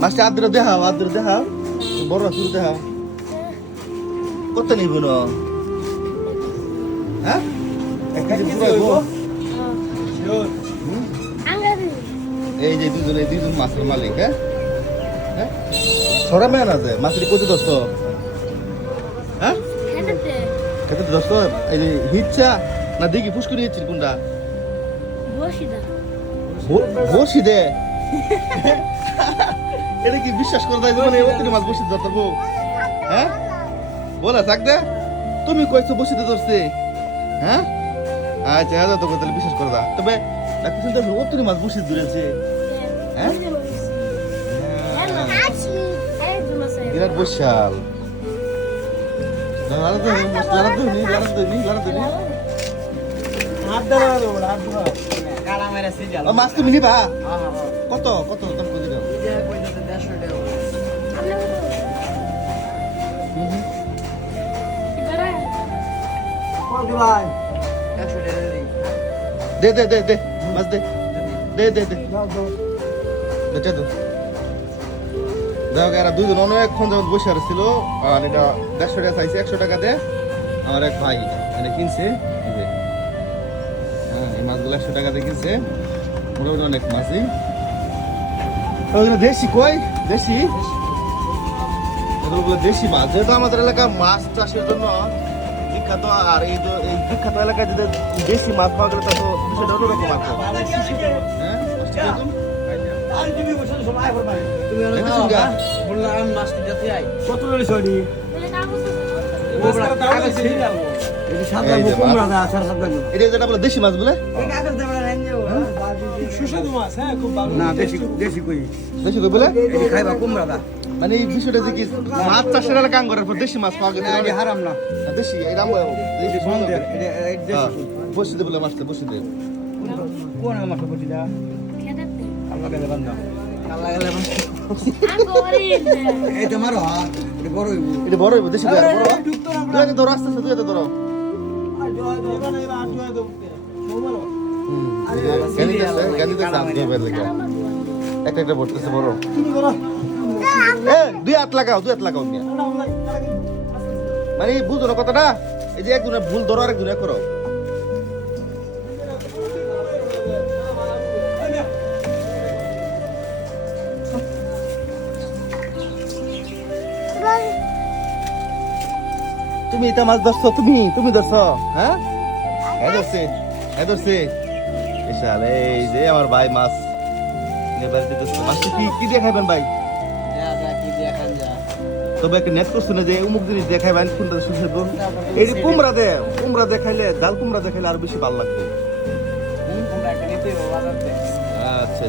মাছটা আদ্র দেখাও বড় শুরু দেখাও কত নিব না হ্যাঁ 1 কেজি পুরো গো এই যে দুজন মাছের মালিক হ্যাঁ হ্যাঁ ছড়া মেয়ে আছে মাছের কত দোস্ত হ্যাঁ কত দোস্ত এই যে হিচ্ছা না দিঘি পুষ্করি হিচ্ছিস কোনটা বসি দে এটা কি বিশ্বাস করে দেয় মানে ওখানে মাছ বসে ধরতে হ্যাঁ বলে থাক দে তুমি কইছো বসিতে ধরছে হ্যাঁ আচ্ছা হ্যাঁ তো তাহলে বিশ্বাস করে দা তবে ডাক্তার তো ওখানে মাছ বসে ধরেছে হ্যাঁ বিরাট বসাল মাছ তুমি নিবা কত কত দাম কত দাও দে দে দে দে মাছ দে দে দে দে বেচে দে দেখো এরা দুজন অনেকক্ষণ যেমন বসে ছিল আর এটা 150 টাকা চাইছে 100 টাকা দে আমার এক ভাই মানে কিনছে হ্যাঁ এই মাছগুলো 100 টাকা দিয়ে কিনছে মোটামুটি অনেক মাছই দেশি কই দেশি এগুলো দেশি মাছ যেহেতু আমাদের এলাকা মাছ চাষের জন্য বিখ্যাত আর এই বিখ্যাত এলাকায় যদি দেশি মাছ পাওয়া গেলে তো বিষয়টা অন্যরকম আছে যেটা বলে দেশি মাছ বলে মানে এই বিষয়টা যে কি মাছ চাষের এলাকা কাম করার পর দেশি মাছ পাওয়া গেছে হারাম না দেশি এরাম বসিতে বলে মাছটা বসিতে কোন মাছটা বসিতে আল্লাহ গেলে বান্দা আল্লাহ গেলে এটা মারো এটা বড় হইব দেশি বড় তুই তো ধরো আস্তে আস্তে তুই তো ধরো একটা পড়তেছে বড় দুই হাত লাগাও মানে বুঝো না কথাটা এই যে একজনের ভুল ধরো আর একজনে করো তুমি এটা মাছ ধরছো তুমি ধরছো হ্যাঁ ধরছে বিশাল এই যে আমার ভাই মাছ কি দিয়ে খাইবেন ভাই তবে একটা নেট করছো না যে অমুক জিনিস দিয়ে খাইবেন কোনটা সুস্বাদু এই যে কুমড়া দেখাইলে ডাল কুমড়া দেখাইলে আরো বেশি ভালো লাগবে আচ্ছা